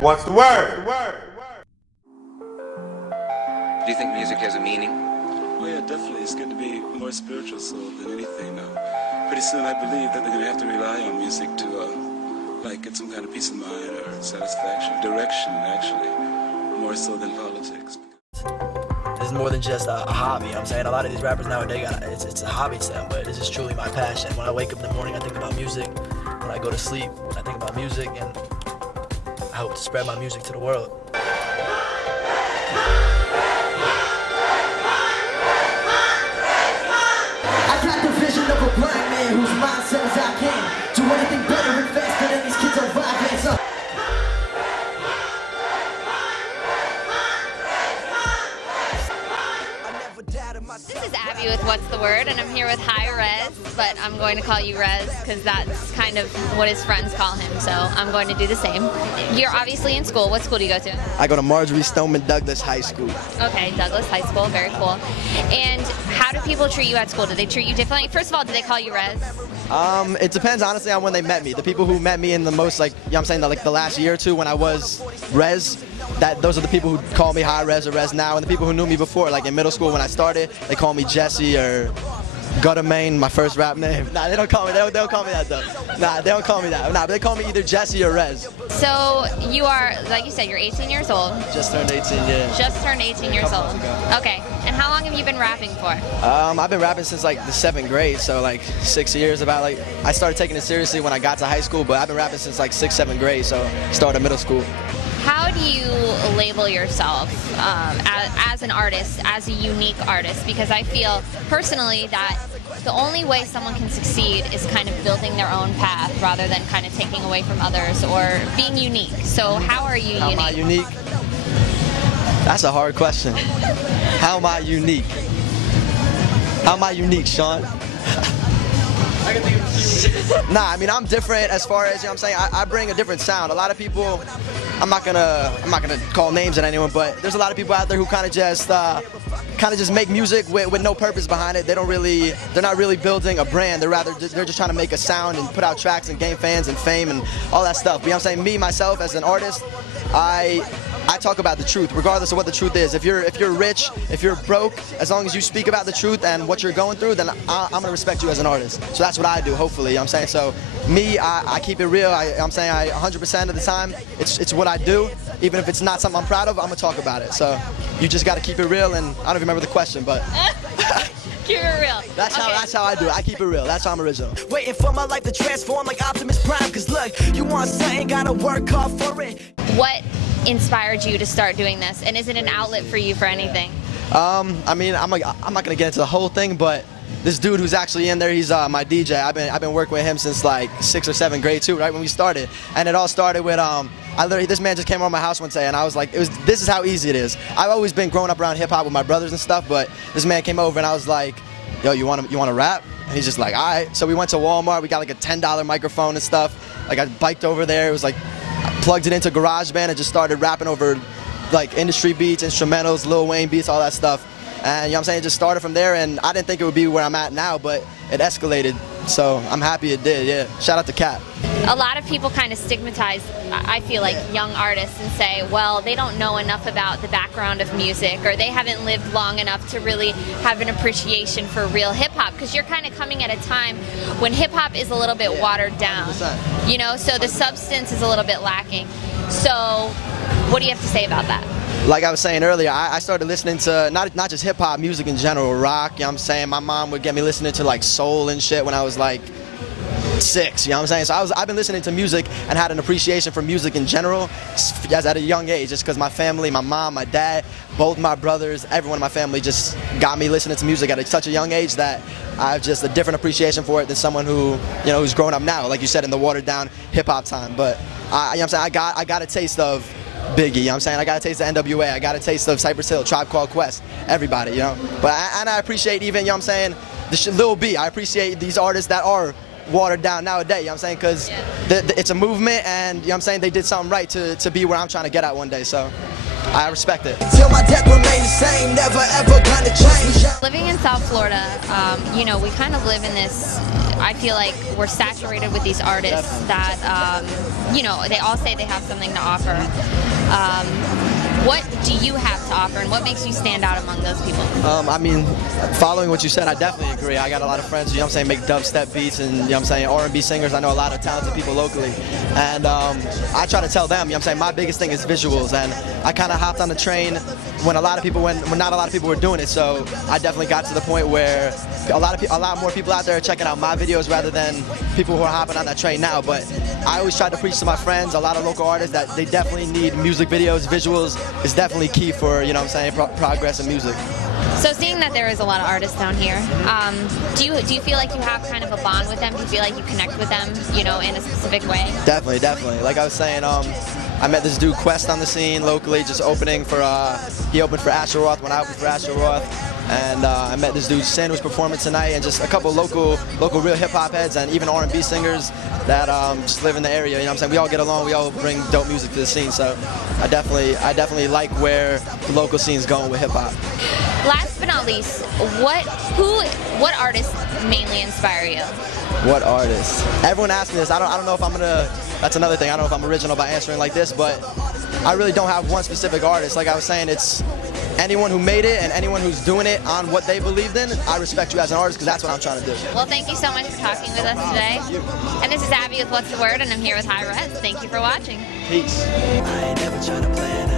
What's the word? Do you think music has a meaning? Oh yeah, definitely. It's good to be more spiritual soul than anything. Pretty soon I believe that they're going to have to rely on music to get some kind of peace of mind or satisfaction, direction actually, more so than politics. This is more than just a hobby. I'm saying a lot of these rappers nowadays, it's a hobby to them, but this is truly my passion. When I wake up in the morning, I think about music. When I go to sleep, I think about music, and I hope to spread my music to the world. I got the vision of a blind man whose mind says I can do anything better and faster than these kids on violence. This is Abby with What's the Word, and I'm here with Hi-Rez, but I'm going to call you Rez because that's kind of what his friends call him, so I'm going to do the same. You're obviously in school. What school do you go to? I go to Marjorie Stoneman Douglas High School. Okay, Douglas High School, very cool. And how do people treat you at school? Do they treat you differently? First of all, do they call you Rez? It depends honestly on when they met me. The people who met me in the most, like, you know what I'm saying, the last year or two when I was Rez, those are the people who call me Hi-Rez or Rez now, and the people who knew me before, like in middle school when I started, they call me Jesse or Gutter Main, my first rap name. Nah, they don't call me. They don't call me that though. Nah, they don't call me that. Nah, but they call me either Jesse or Rez. So you are, like you said, you're 18 years old. Just turned 18, yeah. Just turned 18 years old. Okay. And how long have you been rapping for? I've been rapping since like the 7th grade, so like 6 years. I started taking it seriously when I got to high school, but I've been rapping since like 6th, 7th grade, so started middle school. How do you label yourself as an artist, as a unique artist? Because I feel personally that the only way someone can succeed is kind of building their own path rather than kind of taking away from others or being unique. So how are you unique? How am I unique? That's a hard question. How am I unique? How am I unique, Sean? Nah, I mean, I'm different as far as, you know what I'm saying, I bring a different sound. A lot of people, I'm not gonna call names at anyone, but there's a lot of people out there who kind of just make music with no purpose behind it. They're not really building a brand. They're just trying to make a sound and put out tracks and gain fans and fame and all that stuff. But you know what I'm saying, me, myself, as an artist, I talk about the truth, regardless of what the truth is. If you're rich, if you're broke, as long as you speak about the truth and what you're going through, then I'm gonna respect you as an artist. So that's what I do, hopefully, you know what I'm saying? So me, I keep it real. I'm saying 100% of the time, it's what I do. Even if it's not something I'm proud of, I'm gonna talk about it. So you just gotta keep it real, and I don't even remember the question, but keep it real. That's how I do it. I keep it real. That's how I'm original. Waiting for my life to transform like Optimus Prime, cause look, you want something, gotta work hard for it. What inspired you to start doing this, and is it an outlet for you for anything? I mean, I'm not gonna get into the whole thing, but this dude who's actually in there, he's my DJ. I've been working with him since like 6th or 7th grade too, right when we started. And it all started with this man just came around my house one day, and I was like, this is how easy it is. I've always been growing up around hip hop with my brothers and stuff, but this man came over and I was like, yo, you want to rap? And he's just like, all right. So we went to Walmart. We got like a $10 microphone and stuff. Like I biked over there. It was like, I plugged it into GarageBand and just started rapping over like industry beats, instrumentals, Lil Wayne beats, all that stuff. And you know what I'm saying, it just started from there, and I didn't think it would be where I'm at now, but it escalated. So I'm happy it did, yeah. Shout out to Cap. A lot of people kind of stigmatize, I feel like, young artists and say, well, they don't know enough about the background of music, or they haven't lived long enough to really have an appreciation for real hip-hop, because you're kind of coming at a time when hip-hop is a little bit watered down, 100%. you know, so the substance is a little bit lacking. So what do you have to say about that? Like I was saying earlier, I started listening to not just hip-hop, music in general, rock, you know what I'm saying? My mom would get me listening to like soul and shit when I was like 6, you know what I'm saying? So I've been listening to music and had an appreciation for music in general as at a young age, just because my family, my mom, my dad, both my brothers, everyone in my family just got me listening to music at such a young age that I have just a different appreciation for it than someone who, you know, who's grown up now, like you said, in the watered down hip-hop time. But you know what I'm saying, I got a taste of Biggie, you know what I'm saying? I got a taste of NWA, I got a taste of Cypress Hill, Tribe Called Quest, everybody, you know? But I appreciate even, you know what I'm saying, Lil B, I appreciate these artists that are watered down nowadays, you know what I'm saying? Because it's a movement, and you know what I'm saying, they did something right to be where I'm trying to get at one day, so I respect it. Till my death remain the same, never ever gonna change. Living in South Florida, you know, we kind of live in this, I feel like we're saturated with these artists that, you know, they all say they have something to offer. What do you have to offer, and what makes you stand out among those people? I mean, following what you said, I definitely agree. I got a lot of friends, you know what I'm saying, make dubstep beats and, you know what I'm saying, R&B singers. I know a lot of talented people locally. And I try to tell them, you know what I'm saying, my biggest thing is visuals. And I kind of hopped on the train when not a lot of people were doing it. So I definitely got to the point where a lot more people out there are checking out my videos rather than people who are hopping on that train now. But I always try to preach to my friends, a lot of local artists, that they definitely need music videos. Visuals is definitely key for, you know what I'm saying, progress in music. So seeing that there is a lot of artists down here, do you feel like you have kind of a bond with them? Do you feel like you connect with them, you know, in a specific way? Definitely. Like I was saying, I met this dude Quest on the scene locally, just opening for, he opened for Asher Roth when I opened for Asher Roth. And I met this dude Sin who's performing tonight, and just a couple local real hip hop heads and even R&B singers that just live in the area. You know what I'm saying? We all get along, we all bring dope music to the scene. So I definitely like where the local scene's going with hip hop. Last but not least, what artists mainly inspire you? What artists? Everyone asks me this. I don't know if I'm gonna. That's another thing. I don't know if I'm original by answering like this, but I really don't have one specific artist. Like I was saying, it's anyone who made it and anyone who's doing it on what they believed in. I respect you as an artist because that's what I'm trying to do. Well, thank you so much for talking with us today. And this is Abbey with What's the Word, and I'm here with Hi-Rez. Thank you for watching. Peace. I ain't never trying to plan